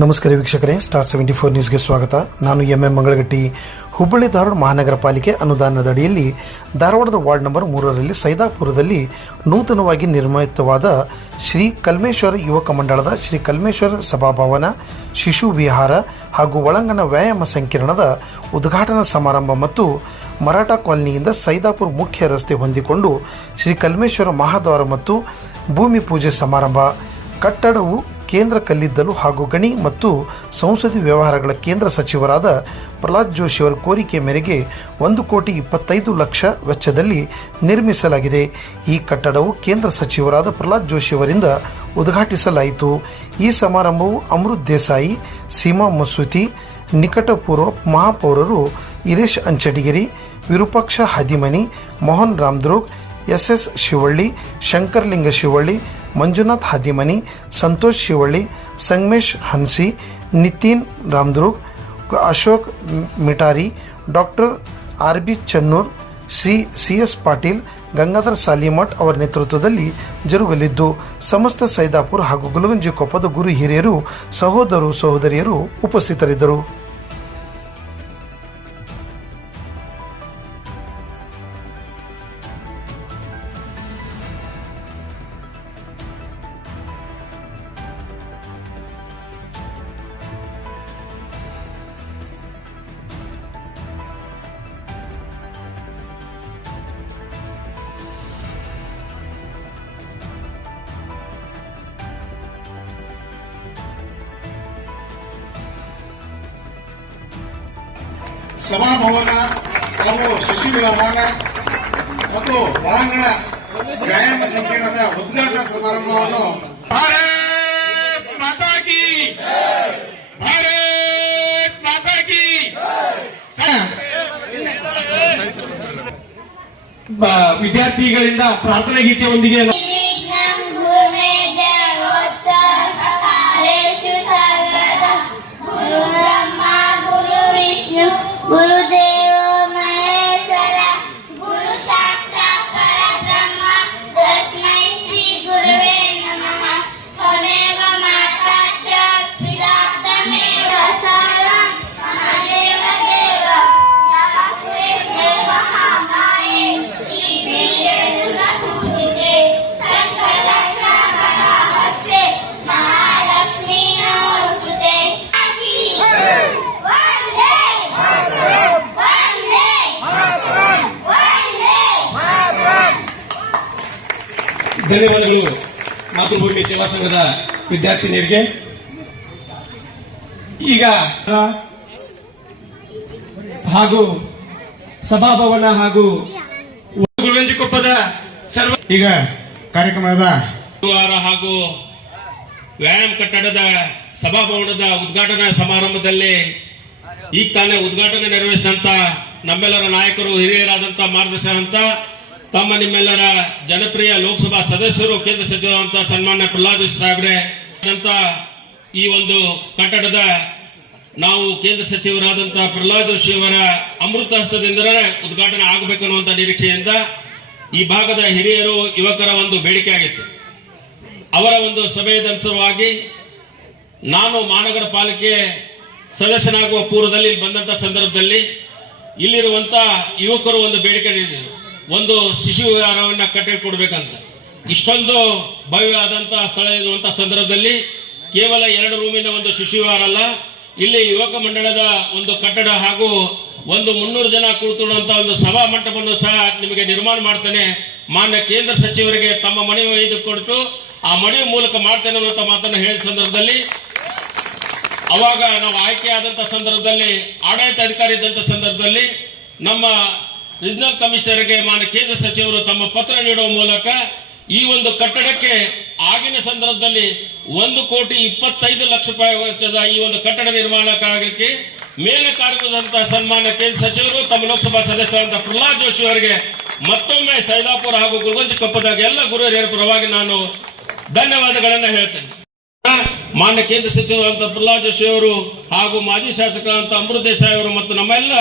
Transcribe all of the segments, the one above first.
ನಮಸ್ಕಾರ ವೀಕ್ಷಕರೇ star seventy four ನ್ಯೂಸ್ಗೆ ಸ್ವಾಗತ. ನಾನು ಎಂ ಎಂ ಮಂಗಳಗಟ್ಟಿ. ಹುಬ್ಬಳ್ಳಿ ಧಾರವಾಡ ಮಹಾನಗರ ಪಾಲಿಕೆ ಅನುದಾನದ ಅಡಿಯಲ್ಲಿ ಧಾರವಾಡದ ವಾರ್ಡ್ ನಂಬರ್ ಮೂರರಲ್ಲಿ ಸೈದಾಪುರದಲ್ಲಿ ನೂತನವಾಗಿ ನಿರ್ಮಿತವಾದ ಶ್ರೀ ಕಲ್ಮೇಶ್ವರ ಯುವಕ ಮಂಡಳದ ಶ್ರೀ ಕಲ್ಮೇಶ್ವರ ಸಭಾಭವನ, ಶಿಶು ವಿಹಾರ ಹಾಗೂ ಒಳಾಂಗಣ ವ್ಯಾಯಾಮ ಸಂಕಿರಣದ ಉದ್ಘಾಟನಾ ಸಮಾರಂಭ ಮತ್ತು ಮರಾಠ ಕಾಲನಿಯಿಂದ ಸೈದಾಪುರ ಮುಖ್ಯ ರಸ್ತೆ ಹೊಂದಿಕೊಂಡು ಶ್ರೀ ಕಲ್ಮೇಶ್ವರ ಮಹಾದ್ವಾರ ಮತ್ತು ಭೂಮಿ ಪೂಜೆ ಸಮಾರಂಭ. ಕಟ್ಟಡವು ಕೇಂದ್ರ ಕಲ್ಲಿದ್ದಲು ಹಾಗೂ ಗಣಿ ಮತ್ತು ಸಂಸದೀಯ ವ್ಯವಹಾರಗಳ ಕೇಂದ್ರ ಸಚಿವರಾದ ಪ್ರಹ್ಲಾದ್ ಜೋಶಿಯವರ ಕೋರಿಕೆ ಮೇರೆಗೆ ಒಂದು ಕೋಟಿ ಇಪ್ಪತ್ತೈದು ಲಕ್ಷ ವೆಚ್ಚದಲ್ಲಿ ನಿರ್ಮಿಸಲಾಗಿದೆ. ಈ ಕಟ್ಟಡವು ಕೇಂದ್ರ ಸಚಿವರಾದ ಪ್ರಹ್ಲಾದ್ ಜೋಶಿಯವರಿಂದ ಉದ್ಘಾಟಿಸಲಾಯಿತು. ಈ ಸಮಾರಂಭವು ಅಮೃತ್ ದೇಸಾಯಿ, ಸೀಮಾ ಮಸೂತಿ, ನಿಕಟಪೂರ್ವ ಮಹಾಪೌರರು Iresh Anchadigiri, Virupaksha Hadimani, Mohan Ramdurg, S S Shivalli, Shankarlinga Shivalli Manjunath Hadimani, Santosh Shivalli, Sangamesh Hansi, Nitin Ramdurg, Ashok Mitari doctor R B Channur, C C S Patil, Gangadhar Salimath ಅವರ ನೇತೃತ್ವದಲ್ಲಿ ಜರುಗಲಿದ್ದು, ಸಮಸ್ತ ಸೈದಾಪುರ ಹಾಗೂ ಗುಲಗಂಜಿ ಕೊಪ್ಪದ ಗುರು ಹಿರಿಯರು, ಸಹೋದರು ಸಹೋದರಿಯರು ಉಪಸ್ಥಿತರಿದ್ದರು. ಸಭಾಭವನ ಹಾಗೂ ಶಿಶು ಭವನ ಮತ್ತು ಒಳಾಂಗಣ ವ್ಯಾಯಾಮ ಸಂಕೀರ್ಣದ ಉದ್ಘಾಟನಾ ಸಮಾರಂಭವನ್ನು ವಿದ್ಯಾರ್ಥಿಗಳಿಂದ ಪ್ರಾರ್ಥನಾ ಗೀತೆಯೊಂದಿಗೆ Blue ಧನ್ಯವಾದಗಳು. ಮಾತೃಭೂಮಿ ಸೇವಾ ಸಂಘದ ವಿದ್ಯಾರ್ಥಿನಿಯರಿಗೆ. ಈಗ ಹಾಗೂ ಸಭಾಭವನ ಹಾಗೂ ಗುರುಗಂಜಿಕೊಪ್ಪದ ಸರ್ವ ಈಗ ಕಾರ್ಯಕ್ರಮದ ಗುರುವಾರ ಹಾಗೂ ವ್ಯಾಯಾಮ ಕಟ್ಟಡದ ಸಭಾಭವನದ ಉದ್ಘಾಟನಾ ಸಮಾರಂಭದಲ್ಲಿ ಈಗ ತಾನೇ ಉದ್ಘಾಟನೆ ನೆರವೇರಿಸಿದಂತ ನಮ್ಮೆಲ್ಲರ ನಾಯಕರು ಹಿರಿಯರಾದಂತಹ ಮಾರ್ಗದರ್ಶನ ತಮ್ಮ ನಿಮ್ಮೆಲ್ಲರ ಜನಪ್ರಿಯ ಲೋಕಸಭಾ ಸದಸ್ಯರು, ಕೇಂದ್ರ ಸಚಿವರಂತ ಸನ್ಮಾನ್ಯ ಪ್ರಹ್ಲಾದ್ ಸಾಬ್ರೆ ಈ ಒಂದು ಕಟ್ಟಡದ ನಾವು ಕೇಂದ್ರ ಸಚಿವರಾದಂತಹ ಪ್ರಹ್ಲಾದ್ ಜೋಶಿ ಅವರ ಅಮೃತ ಹಸ್ತದಿಂದ ಉದ್ಘಾಟನೆ ಆಗಬೇಕು ಅನ್ನುವಂತ ನಿರೀಕ್ಷೆಯಿಂದ ಈ ಭಾಗದ ಹಿರಿಯರು, ಯುವಕರ ಒಂದು ಬೇಡಿಕೆ ಆಗಿತ್ತು. ಅವರ ಒಂದು ಸಭೆಯದನುಸಾರವಾಗಿ ನಾನು ಮಹಾನಗರ ಪಾಲಿಕೆ ಸದಸ್ಯನಾಗುವ ಪೂರ್ವದಲ್ಲಿ ಬಂದಂತ ಸಂದರ್ಭದಲ್ಲಿ ಇಲ್ಲಿರುವಂತಹ ಯುವಕರು ಒಂದು ಬೇಡಿಕೆ ನೀಡಿದರು. ಒಂದು ಶಿಶು ವಿಹಾರವನ್ನ ಕಟ್ಟಿಕೊಡ್ಬೇಕಂತ. ಇಷ್ಟೊಂದು ಭವ್ಯ ಆದಂತಹ ಸ್ಥಳ ಇರುವಂತ ಸಂದರ್ಭದಲ್ಲಿ ಕೇವಲ ಎರಡು ರೂಮಿನ ಒಂದು ಶಿಶು ವಿಹಾರ ಅಲ್ಲ, ಇಲ್ಲಿ ಯುವಕ ಮಂಡಳದ ಒಂದು ಕಟ್ಟಡ ಹಾಗೂ ಒಂದು ಮುನ್ನೂರು ಜನ ಕುಳಿತುಕೊಳ್ಳುವಂತಹ ಒಂದು ಸಭಾ ಮಂಟಪವನ್ನು ಸಹ ನಿಮಗೆ ನಿರ್ಮಾಣ ಮಾಡ್ತೇನೆ. ಮಾನ್ಯ ಕೇಂದ್ರ ಸಚಿವರಿಗೆ ತಮ್ಮ ಮನವಿ ಒಯ್ದು ಕೊಟ್ಟು ಆ ಮನವಿ ಮೂಲಕ ಮಾಡ್ತೇನೆ ಅನ್ನುವಂಥ ಮಾತನ್ನು ಹೇಳಿದ ಸಂದರ್ಭದಲ್ಲಿ, ಅವಾಗ ನಾವು ಆಯ್ಕೆ ಆದಂತ ಸಂದರ್ಭದಲ್ಲಿ ಆಡಳಿತ ಅಧಿಕಾರಿ ಇದ್ದಂತ ಸಂದರ್ಭದಲ್ಲಿ ನಮ್ಮ ರಿಜನಲ್ ಕಮಿಷನರ್ಗೆ ಮಾನ್ಯ ಕೇಂದ್ರ ಸಚಿವರು ತಮ್ಮ ಪತ್ರ ನೀಡುವ ಮೂಲಕ ಈ ಒಂದು ಕಟ್ಟಡಕ್ಕೆ ಆಗಿನ ಸಂದರ್ಭದಲ್ಲಿ ಒಂದು ಕೋಟಿ ಇಪ್ಪತ್ತೈದು ಲಕ್ಷ ರೂಪಾಯಿ ವೆಚ್ಚದ ಈ ಒಂದು ಕಟ್ಟಡ ನಿರ್ಮಾಣಕ್ಕಾಗಲಿಕ್ಕೆ ಮೇಲೆ ಕಾರ್ಯದಂತಹ ಸನ್ಮಾನ ಕೇಂದ್ರ ಸಚಿವರು ತಮ್ಮ ಲೋಕಸಭಾ ಸದಸ್ಯರಾದ ಪ್ರಹ್ಲಾದ್ ಜೋಶಿ ಅವರಿಗೆ ಮತ್ತೊಮ್ಮೆ ಸೈದಾಪುರ ಹಾಗೂ ಗುಲ್ಗಂಜಿ ಕಪ್ಪದಾಗ ಎಲ್ಲ ಗುರುಹಿರಿಯರ ಪರವಾಗಿ ನಾನು ಧನ್ಯವಾದಗಳನ್ನು ಹೇಳ್ತೇನೆ. ಮಾನ್ಯ ಕೇಂದ್ರ ಸಚಿವರಾದಂತಹ ಪ್ರಹ್ಲಾದ್ ಜೋಶಿ ಅವರು ಹಾಗೂ ಮಾಜಿ ಶಾಸಕರಾದಂತಹ ಅಮೃತ್ ದೇಸಾಯಿ ಅವರು ಮತ್ತು ನಮ್ಮೆಲ್ಲ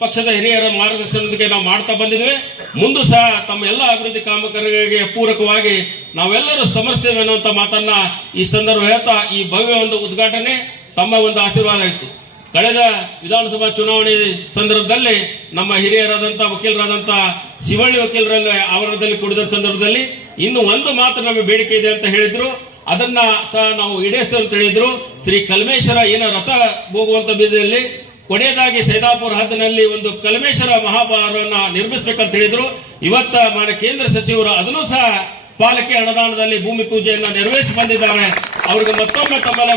ಪಕ್ಷದ ಹಿರಿಯರ ಮಾರ್ಗದರ್ಶನದೊಂದಿಗೆ ನಾವು ಮಾಡ್ತಾ ಬಂದಿದ್ದೇವೆ. ಮುಂದೂ ಸಹ ತಮ್ಮ ಎಲ್ಲ ಅಭಿವೃದ್ಧಿ ಕಾಮಗಾರಿಗಳಿಗೆ ಪೂರಕವಾಗಿ ನಾವೆಲ್ಲರೂ ಸಮರ್ಥೇವೆ ಅನ್ನುವಂತ ಮಾತನ್ನ ಈ ಸಂದರ್ಭ ಹೇಳ್ತಾ ಈ ಭವ್ಯ ಒಂದು ಉದ್ಘಾಟನೆ ತಮ್ಮ ಒಂದು ಆಶೀರ್ವಾದ ಆಯಿತು ಕಳೆದ ವಿಧಾನಸಭಾ ಚುನಾವಣೆ ಸಂದರ್ಭದಲ್ಲಿ ನಮ್ಮ ಹಿರಿಯರಾದಂತಹ ವಕೀಲರಾದಂಥ ಶಿವಳ್ಳಿ ವಕೀಲರಂಗ ಆವರಣದಲ್ಲಿ ಕುಡಿದ ಸಂದರ್ಭದಲ್ಲಿ ಇನ್ನು ಒಂದು ಮಾತ್ರ ನಮಗೆ ಬೇಡಿಕೆ ಇದೆ ಅಂತ ಹೇಳಿದ್ರು. ಅದನ್ನ ಸಹ ನಾವು ಈಡೇರಿಸ್ತೇವೆ ತಿಳಿದ್ರು ಶ್ರೀ ಕಲ್ಮೇಶ್ವರ ಏನ ರಥ ಹೋಗುವಂತ ಬೀದಿಯಲ್ಲಿ, ಕೊನೆಯದಾಗಿ ಸೈದಾಪುರ ಹದ್ದಿನಲ್ಲಿ ಒಂದು ಕಲ್ಮೇಶ್ವರ ಮಹಾಭಾರವನ್ನ ನಿರ್ಮಿಸಬೇಕಂತ ಹೇಳಿದ್ರು. ಇವತ್ತ ಮಾನ್ಯ ಕೇಂದ್ರ ಸಚಿವರು ಅದನ್ನು ಸಹ ಪಾಲಿಕೆ ಅನುದಾನದಲ್ಲಿ ಭೂಮಿ ಪೂಜೆಯನ್ನ ನೆರವೇರಿಸಿ ಬಂದಿದ್ದಾರೆ. ಅವರಿಗೆ ಮತ್ತೊಮ್ಮೆ ತಮ್ಮೆಲ್ಲ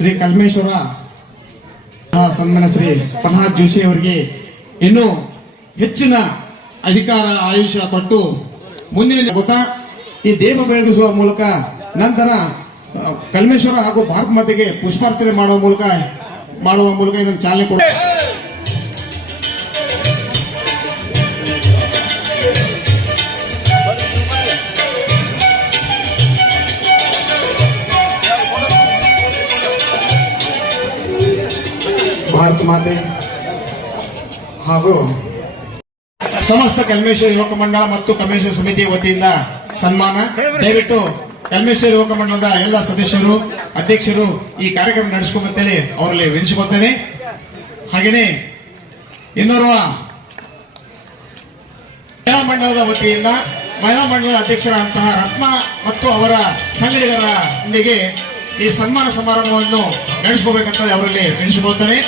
ಶ್ರೀ ಕಲ್ಮೇಶ್ವರ ಸನ್ಮಾನ ಶ್ರೀ ಪ್ರಹ್ಲಾದ್ ಜೋಶಿ ಅವರಿಗೆ ಇನ್ನೂ ಹೆಚ್ಚಿನ ಅಧಿಕಾರ ಆಯುಷ್ಯ ಕೊಟ್ಟು ಮುಂದಿನ ಗೊತ್ತಾ? ಈ ದೇವ ಬೆಳಗಿಸುವ ಮೂಲಕ ನಂತರ ಕಲ್ಮೇಶ್ವರ ಹಾಗೂ ಭಾರತ ಮಾತೆಗೆ ಪುಷ್ಪಾರ್ಚನೆ ಮಾಡುವ ಮೂಲಕ ಮಾಡುವ ಮೂಲಕ ಇದನ್ನು ಚಾಲನೆ ಕೊಡ ಭಾರತ ಮಾತೆ ಹಾಗೂ ಸಮಸ್ತ ಕಲ್ಮೇಶ್ವರ ಯುವಕ ಮಂಡಳ ಮತ್ತು ಕಲ್ಮೇಶ್ವರ ಸಮಿತಿ ವತಿಯಿಂದ ಸನ್ಮಾನ. ದಯವಿಟ್ಟು ಕಲ್ಮೇಶ್ವರ ಯುವಕ ಮಂಡಳದ ಎಲ್ಲ ಸದಸ್ಯರು, ಅಧ್ಯಕ್ಷರು ಈ ಕಾರ್ಯಕ್ರಮ ನಡೆಸಿಕೊಂಡಂತೇಳಿ ಅವರಲ್ಲಿ ವಿಧಿಸಿಕೊಳ್ತೇನೆ ಹಾಗೇನೆ ಇನ್ನೋರ್ವ ಮಹಿಳಾ ಮಂಡಳದ ವತಿಯಿಂದ ಮಹಿಳಾ ಮಂಡಳದ ಅಧ್ಯಕ್ಷರಾದಂತಹ ರತ್ನ ಮತ್ತು ಅವರ ಸಂಗಡಿಗರೊಂದಿಗೆ ಈ ಸನ್ಮಾನ ಸಮಾರಂಭವನ್ನು ನಡೆಸ್ಕೋಬೇಕಂತ ಅವರಲ್ಲಿ ವಿನಿಸಿಕೊಳ್ತೇನೆ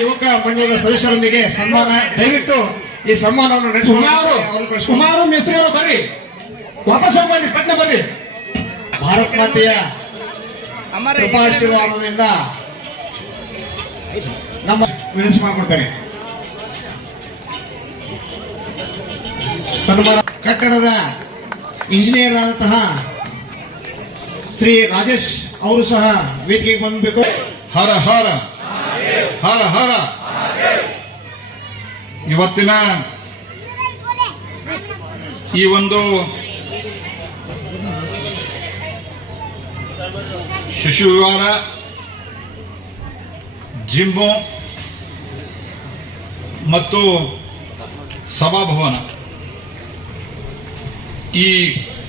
ಯುವಕ ಮಂಡಳದ ಸದಸ್ಯರೊಂದಿಗೆ ಸನ್ಮಾನ. ದಯವಿಟ್ಟು ಈ ಸನ್ಮಾನವನ್ನು ನಡೆಸಿಕೊಂಡು ನಡೆಸುವ ಮಿಸ್ತ್ರಿ ಅವರು ಬರ್ರಿ. ವಾಪಸ್ ಹೋಗ್ಬರ್ರಿ ಪಟ್ನೆ ಬರ್ರಿ. ಭಾರತ ಮಾತೆಯ ಕೃಪಾಶೀರ್ವಾದದಿಂದ ನಮ್ಮ ವಿನಂತಿ ಮಾಡಿಕೊಡ್ತೇನೆ ಸನ್ಮಾನ ಕಟ್ಟಡದ ಇಂಜಿನಿಯರ್ ಆದಂತಹ ಶ್ರೀ ರಾಜೇಶ್ ಅವರು ಸಹ ವೇದಿಕೆಗೆ ಬಂದಬೇಕು ಹರ ಹರ. ಹರ ಹರ. ಇವತ್ತಿನ ಈ ಒಂದು ಶಿಶು ವಿವಾರ ಜಿಮ್ಮು ಮತ್ತು ಸಭಾಭವನ. ಈ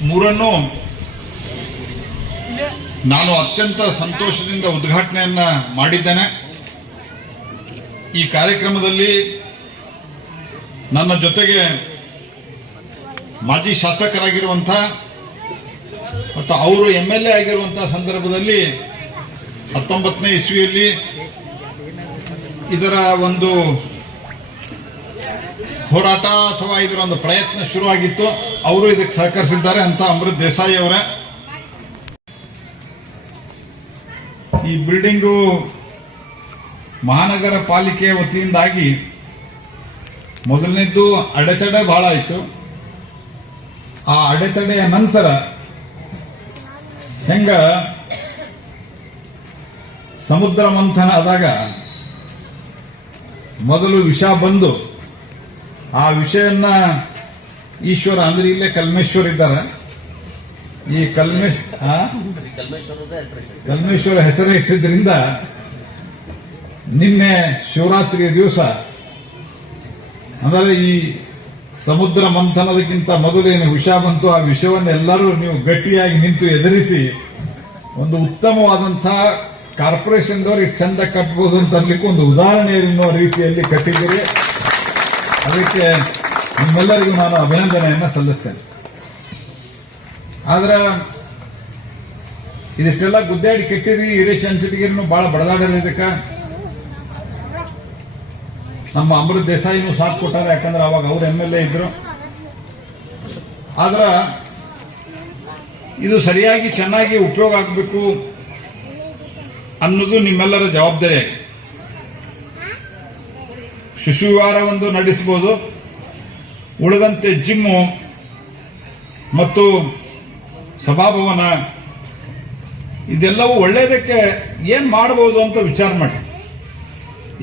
ಮೂರನ್ನು ನಾನು ಅತ್ಯಂತ ಸಂತೋಷದಿಂದ ಉದ್ಘಾಟನೆಯನ್ನ ಮಾಡಿದ್ದೇನೆ. ಈ ಕಾರ್ಯಕ್ರಮದಲ್ಲಿ ನನ್ನ ಜೊತೆಗೆ ಮಾಜಿ ಶಾಸಕರಾಗಿರುವಂಥ ಮತ್ತು ಅವರು ಎಂ ಎಲ್ ಎ ಆಗಿರುವಂತಹ ಸಂದರ್ಭದಲ್ಲಿ ಹತ್ತೊಂಬತ್ತನೇ ಇಸ್ವಿಯಲ್ಲಿ ಇದರ ಒಂದು ಹೋರಾಟ ಅಥವಾ ಇದರ ಒಂದು ಪ್ರಯತ್ನ ಶುರುವಾಗಿತ್ತು. ಅವರು ಇದಕ್ಕೆ ಸಹಕರಿಸಿದ್ದಾರೆ ಅಂತ ಅಮೃತ್ ದೇಸಾಯಿ ಅವರೇ. ಈ ಬಿಲ್ಡಿಂಗು ಮಹಾನಗರ ಪಾಲಿಕೆ ವತಿಯಿಂದಾಗಿ ಮೊದಲನೇದ್ದು ಅಡೆತಡೆ ಬಹಳ ಆಯಿತು. ಆ ಅಡೆತಡೆಯ ನಂತರ ಹೆಂಗ ಸಮುದ್ರ ಮಂಥನ ಆದಾಗ ಮೊದಲು ವಿಷ ಬಂದು ಆ ವಿಷಯನ್ನ ಈಶ್ವರ ಅಂದ್ರೆ ಇಲ್ಲೇ ಕಲ್ಮೇಶ್ವರ್ ಇದ್ದಾರೆ. ಈ ಕಲ್ಮೇಶ್ ಆ? ಕಲ್ಮೇಶ್ವರ ಹೆಸರು ಇಟ್ಟಿದ್ರಿಂದ ನಿನ್ನೆ ಶಿವರಾತ್ರಿಯ ದಿವಸ ಅಂದರೆ ಈ ಸಮುದ್ರ ಮಂಥನದಕ್ಕಿಂತ ಮೊದಲೇನು ವಿಷ ಬಂತು ಆ ವಿಷವನ್ನೆಲ್ಲರೂ ನೀವು ಗಟ್ಟಿಯಾಗಿ ನಿಂತು ಎದುರಿಸಿ, ಒಂದು ಉತ್ತಮವಾದಂತಹ ಕಾರ್ಪೊರೇಷನ್ದವ್ರು ಇಷ್ಟು ಚಂದ ಕಟ್ಟಬಹುದು ಅಂತ ಅನ್ಲಿಕ್ಕೆ ಒಂದು ಉದಾಹರಣೆ ಎನ್ನುವ ರೀತಿಯಲ್ಲಿ ಕಟ್ಟಿದ್ದೀರಿ. ಅದಕ್ಕೆ ನಿಮ್ಮೆಲ್ಲರಿಗೂ ನಾನು ಅಭಿನಂದನೆಯನ್ನು ಸಲ್ಲಿಸ್ತೇನೆ. ಆದ್ರೆ, ಇದಿಷ್ಟೆಲ್ಲ ಗುದ್ದಾಡಿ ಕೆಟ್ಟಿರಿ ರೇಷನ್ ಅಂಚಟಿಗಿರಿನು ಬಹಳ ಬಡದಾಡ್ಯಾರ ಇದಕ್ಕ. ನಮ್ಮ ಅಮೃತ್ ದೇಸಾಯಿನೂ ಸಾಥ್ ಕೊಟ್ಟಾರೆ, ಯಾಕಂದ್ರೆ ಅವಾಗ ಅವರು ಎಂ ಎಲ್ ಎ ಇದ್ರು. ಆದ್ರ ಇದು ಸರಿಯಾಗಿ ಚೆನ್ನಾಗಿ ಉಪಯೋಗ ಆಗಬೇಕು ಅನ್ನೋದು ನಿಮ್ಮೆಲ್ಲರ ಜವಾಬ್ದಾರಿ. ಶಿಶು ಒಂದು ನಡೆಸಬಹುದು ಉಳಿದಂತೆ ಜಿಮ್ಮು ಮತ್ತು ಸಭಾಭವನ, ಇದೆಲ್ಲವೂ ಒಳ್ಳೆಯದಕ್ಕೆ ಏನ್ ಮಾಡಬಹುದು ಅಂತ ವಿಚಾರ ಮಾಡಿ.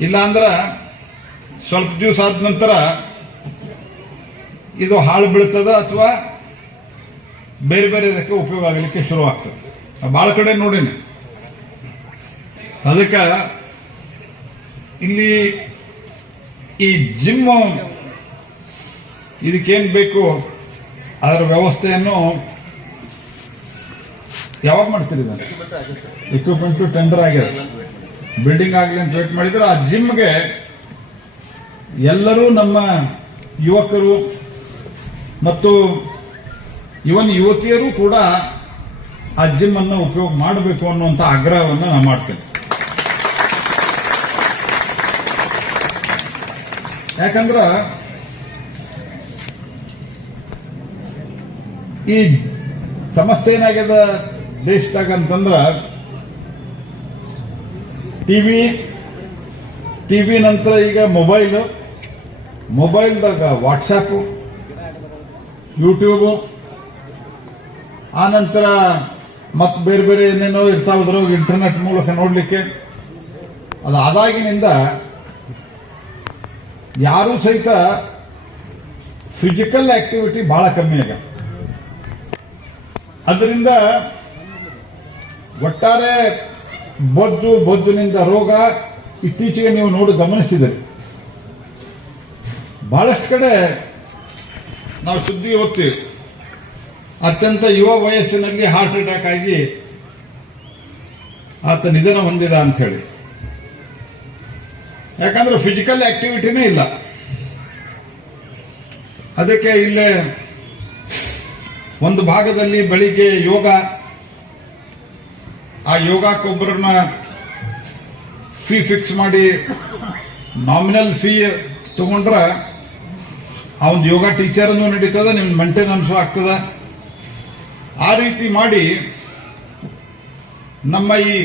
ಇಲ್ಲ ಅಂದ್ರ ಸ್ವಲ್ಪ ದಿವಸ ಆದ ನಂತರ ಇದು ಹಾಳು ಬೀಳ್ತದ ಅಥವಾ ಬೇರೆ ಬೇರೆ ಇದಕ್ಕೆ ಉಪಯೋಗ ಆಗಲಿಕ್ಕೆ ಶುರು ಆಗ್ತದೆ ಬಹಳ ಕಡೆ ನೋಡಿನಿ. ಅದಕ್ಕೆ ಇಲ್ಲಿ ಈ ಜಿಮ್ ಇದಕ್ಕೇನ್ ಬೇಕು? ಅದರ ವ್ಯವಸ್ಥೆಯನ್ನು ಯಾವಾಗ ಮಾಡ್ತೀರಿ ಇಕ್ವಿಪ್ಮೆಂಟ್ ಟೆಂಡರ್ ಆಗಿದೆ. ಬಿಲ್ಡಿಂಗ್ ಆಗಲಿ ಅಂತ ವೇಟ್ ಮಾಡಿದ್ರೆ ಆ ಜಿಮ್ಗೆ ಎಲ್ಲರೂ ನಮ್ಮ ಯುವಕರು ಮತ್ತು ಇವನ್ ಯುವತಿಯರು ಕೂಡ ಆ ಜಿಮ್ ಅನ್ನು ಉಪಯೋಗ ಮಾಡಬೇಕು ಅನ್ನುವಂತ ಆಗ್ರಹವನ್ನು ನಾನು ಮಾಡ್ತೇನೆ. ಯಾಕಂದ್ರ ಈ ಸಮಸ್ಯೆ ಏನಾಗ್ಯದ ದೇಶದಾಗ ಅಂತಂದ್ರ ಟಿವಿ ಟಿವಿ ನಂತರ ಈಗ ಮೊಬೈಲ್ ಮೊಬೈಲ್ದಾಗ ವಾಟ್ಸಾಪ್ ಯೂಟ್ಯೂಬ್ ಆನಂತರ ನಂತರ ಮತ್ತೆ ಬೇರೆ ಬೇರೆ ಏನೇನೋ ಇರ್ತಾವ್ರು ಇಂಟರ್ನೆಟ್ ಮೂಲಕ ನೋಡಲಿಕ್ಕೆ. ಅದು ಆದಾಗಿನಿಂದ ಯಾರು ಸಹಿತ ಫಿಸಿಕಲ್ ಆಕ್ಟಿವಿಟಿ ಬಹಳ ಕಮ್ಮಿ ಆಗ ಅದರಿಂದ ಒಟ್ಟಾರೆ ಬೊಜ್ಜು ಬೊಜ್ಜಿನಿಂದ ರೋಗ ಇತ್ತೀಚೆಗೆ ನೀವು ನೋಡಿ ಗಮನಿಸಿದಿರಿ. ಬಹಳಷ್ಟು ಕಡೆ ನಾವು ಸುದ್ದಿ ಓದ್ತೀವಿ. ಅತ್ಯಂತ ಯುವ ವಯಸ್ಸಿನಲ್ಲಿ ಹಾರ್ಟ್ ಅಟ್ಯಾಕ್ ಆಗಿ ಆತ ನಿಧನ ಹೊಂದಿದ ಅಂತ ಹೇಳಿ ಯಾಕಂದ್ರೆ ಫಿಸಿಕಲ್ ಆಕ್ಟಿವಿಟಿನೇ ಇಲ್ಲ. ಅದಕ್ಕೆ ಇಲ್ಲೇ ಒಂದು ಭಾಗದಲ್ಲಿ ಬೆಳಿಗ್ಗೆ ಯೋಗ, ಆ ಯೋಗಕ್ಕೊಬ್ಬರನ್ನ ಫೀ ಫಿಕ್ಸ್ ಮಾಡಿ ನಾಮಿನಲ್ ಫೀ ತಗೊಂಡ್ರ ಒಂದು ಯೋಗ ಟೀಚರ್ ಅನ್ನು ನಡೀತದ, ನಿಮ್ ಮೇಂಟೆನೆನ್ಸ್ ಆಗ್ತದ. ಆ ರೀತಿ ಮಾಡಿ ನಮ್ಮ ಈ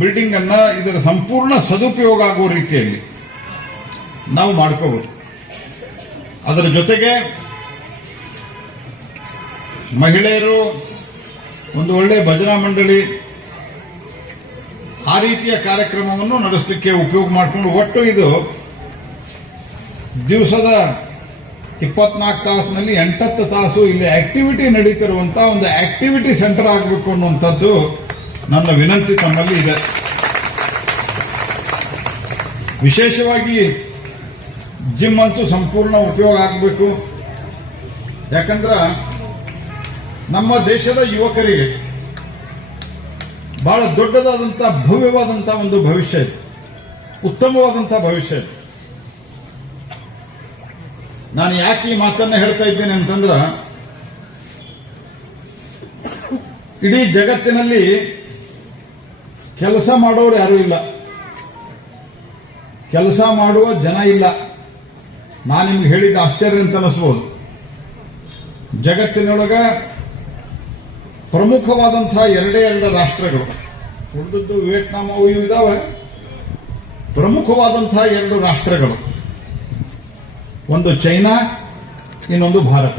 ಬಿಲ್ಡಿಂಗ್ ಅನ್ನ ಇದರ ಸಂಪೂರ್ಣ ಸದುಪಯೋಗ ಆಗುವ ರೀತಿಯಲ್ಲಿ ನಾವು ಮಾಡ್ಕೋಬಹುದು ಅದರ ಜೊತೆಗೆ ಮಹಿಳೆಯರು ಒಂದು ಒಳ್ಳೆ ಭಜನಾ ಮಂಡಳಿ ಆ ರೀತಿಯ ಕಾರ್ಯಕ್ರಮವನ್ನು ನಡೆಸಲಿಕ್ಕೆ ಉಪಯೋಗ ಮಾಡಿಕೊಂಡು ಒಟ್ಟು ಇದು ದಿವಸದ ಇಪ್ಪತ್ನಾಲ್ಕು ತಾಸಿನಲ್ಲಿ ಎಂಟತ್ತು ತಾಸು ಇಲ್ಲಿ ಆಕ್ಟಿವಿಟಿ ನಡೀತಿರುವಂತಹ ಒಂದು ಆಕ್ಟಿವಿಟಿ ಸೆಂಟರ್ ಆಗಬೇಕು ಅನ್ನುವಂಥದ್ದು ನನ್ನ ವಿನಂತಿ ತಮ್ಮಲ್ಲಿ ಇದೆ. ವಿಶೇಷವಾಗಿ ಜಿಮ್ ಅಂತೂ ಸಂಪೂರ್ಣ ಉಪಯೋಗ ಆಗಬೇಕು. ಯಾಕಂದ್ರ ನಮ್ಮ ದೇಶದ ಯುವಕರಿಗೆ ಬಹಳ ದೊಡ್ಡದಾದಂತಹ ಭವ್ಯವಾದಂತಹ ಒಂದು ಭವಿಷ್ಯ ಇದೆ. ಉತ್ತಮವಾದಂತಹ ಭವಿಷ್ಯ ಇದೆ. ನಾನು ಯಾಕೆ ಈ ಮಾತನ್ನ ಹೇಳ್ತಾ ಇದ್ದೇನೆ ಅಂತಂದ್ರ, ಇಡೀ ಜಗತ್ತಿನಲ್ಲಿ ಕೆಲಸ ಮಾಡೋರು ಯಾರೂ ಇಲ್ಲ. ಕೆಲಸ ಮಾಡುವ ಜನ ಇಲ್ಲ. ನಾನು ನಿಮ್ಗೆ ಹೇಳಿದ ಆಶ್ಚರ್ಯ ಅಂತ ಅನಿಸ್ಬೋದು. ಜಗತ್ತಿನೊಳಗ ಪ್ರಮುಖವಾದಂತಹ ಎರಡೇ ಎರಡು ರಾಷ್ಟ್ರಗಳು, ಉಳಿದದ್ದು ವಿಯೆಟ್ನಾಂ ಅವು ಇದಾವೆ. ಪ್ರಮುಖವಾದಂತಹ ಎರಡು ರಾಷ್ಟ್ರಗಳು. ಒಂದು ಚೈನಾ, ಇನ್ನೊಂದು ಭಾರತ.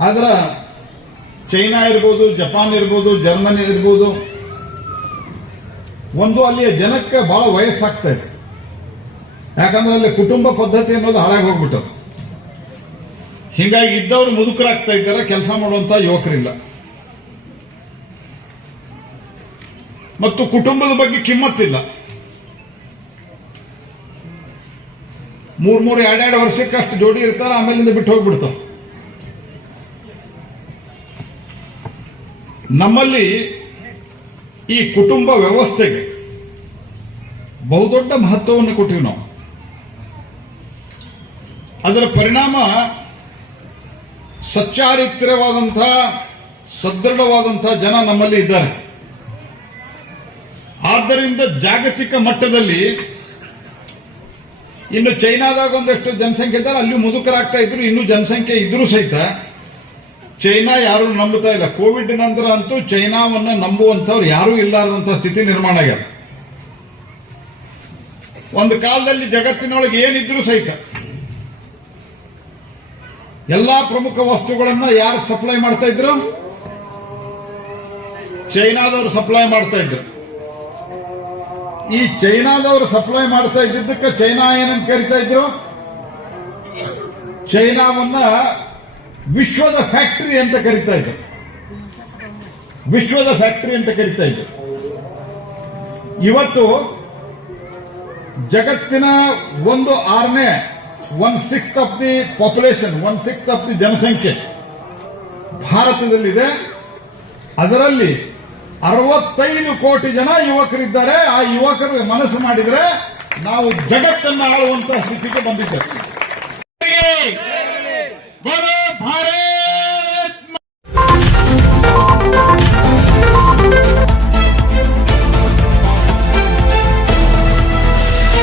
ಆದ್ರ ಚೈನಾ ಇರ್ಬೋದು, ಜಪಾನ್ ಇರ್ಬೋದು, ಜರ್ಮನಿ ಇರ್ಬೋದು, ಒಂದು ಅಲ್ಲಿಯ ಜನಕ್ಕೆ ಬಹಳ ವಯಸ್ಸಾಗ್ತಾ ಇದೆ. ಯಾಕಂದ್ರೆ ಅಲ್ಲಿ ಕುಟುಂಬ ಪದ್ಧತಿ ಅನ್ನೋದು ಹಾಳಾಗಿ ಹೋಗ್ಬಿಟ್ಟರು ಹೀಗಾಗಿ ಇದ್ದವರು ಮುದುಕರಾಗ್ತಾ ಇದ್ದಾರೆ, ಕೆಲಸ ಮಾಡುವಂತ ಯುವಕರಿಲ್ಲ. ಮತ್ತು ಕುಟುಂಬದ ಬಗ್ಗೆ ಕಿಮ್ಮತ್ತಿಲ್ಲ. ಮೂರ್ ಮೂರು ಎರಡೆರಡು ವರ್ಷಕ್ಕೆ ಅಷ್ಟು ಜೋಡಿ ಇರ್ತಾರ ಆಮೇಲಿಂದ ಬಿಟ್ಟು ಹೋಗ್ಬಿಡ್ತಾವ. ನಮ್ಮಲ್ಲಿ ಈ ಕುಟುಂಬ ವ್ಯವಸ್ಥೆಗೆ ಬಹುದೊಡ್ಡ ಮಹತ್ವವನ್ನು ಕೊಟ್ಟಿವಿ ನಾವು. ಅದರ ಪರಿಣಾಮ ಸಚ್ಚಾರಿತ್ರ್ಯವಾದಂತಹ ಸದೃಢವಾದಂತಹ ಜನ ನಮ್ಮಲ್ಲಿ ಇದ್ದಾರೆ. ಆದ್ದರಿಂದ ಜಾಗತಿಕ ಮಟ್ಟದಲ್ಲಿ ಇನ್ನು ಚೈನಾದಾಗ ಒಂದಷ್ಟು ಜನಸಂಖ್ಯೆ ಇದ್ದಾರೆ, ಅಲ್ಲಿ ಮುದುಕರಾಗ್ತಾ ಇದ್ರು, ಇನ್ನು ಜನಸಂಖ್ಯೆ ಇದ್ರೂ ಸಹಿತ ಚೈನಾ ಯಾರು ನಂಬುತ್ತಾ ಇಲ್ಲ. ಕೋವಿಡ್ ನಂತರ ಅಂತೂ ಚೈನಾವನ್ನ ನಂಬುವಂತವ್ರು ಯಾರೂ ಇಲ್ಲಾರದಂತ ಸ್ಥಿತಿ ನಿರ್ಮಾಣ ಆಗ್ಯದ. ಒಂದು ಕಾಲದಲ್ಲಿ ಜಗತ್ತಿನೊಳಗೆ ಏನಿದ್ರು ಸಹಿತ ಎಲ್ಲಾ ಪ್ರಮುಖ ವಸ್ತುಗಳನ್ನ ಯಾರು ಸಪ್ಲೈ ಮಾಡ್ತಾ ಇದ್ರು? ಚೈನಾದವರು ಸಪ್ಲೈ ಮಾಡ್ತಾ ಇದ್ರು. ಈ ಚೈನಾದವರು ಸಪ್ಲೈ ಮಾಡ್ತಾ ಇದ್ದಿದ್ದಕ್ಕೆ ಚೈನಾ ಏನಂತ ಕರಿತಾ ಇದ್ರು? ಚೈನಾವನ್ನ ವಿಶ್ವದ ಫ್ಯಾಕ್ಟರಿ ಅಂತ ಕರಿತಾ ಇದ್ರು. ವಿಶ್ವದ ಫ್ಯಾಕ್ಟರಿ ಅಂತ ಕರಿತಾ ಇದ್ರು. ಇವತ್ತು ಜಗತ್ತಿನ ಒಂದು ಆರನೇ one sixth of the population one six of the ಜನಸಂಖ್ಯೆ ಭಾರತದಲ್ಲಿದೆ. ಅದರಲ್ಲಿ ಅರವತ್ತೈದು ಕೋಟಿ ಜನ ಯುವಕರಿದ್ದಾರೆ. ಆ ಯುವಕರು ಮನಸ್ಸು ಮಾಡಿದರೆ ನಾವು ಜಗತ್ತನ್ನು ಆಳುವಂತಹ ಸ್ಥಿತಿಗೆ ಬಂದಿದ್ದೇವೆ.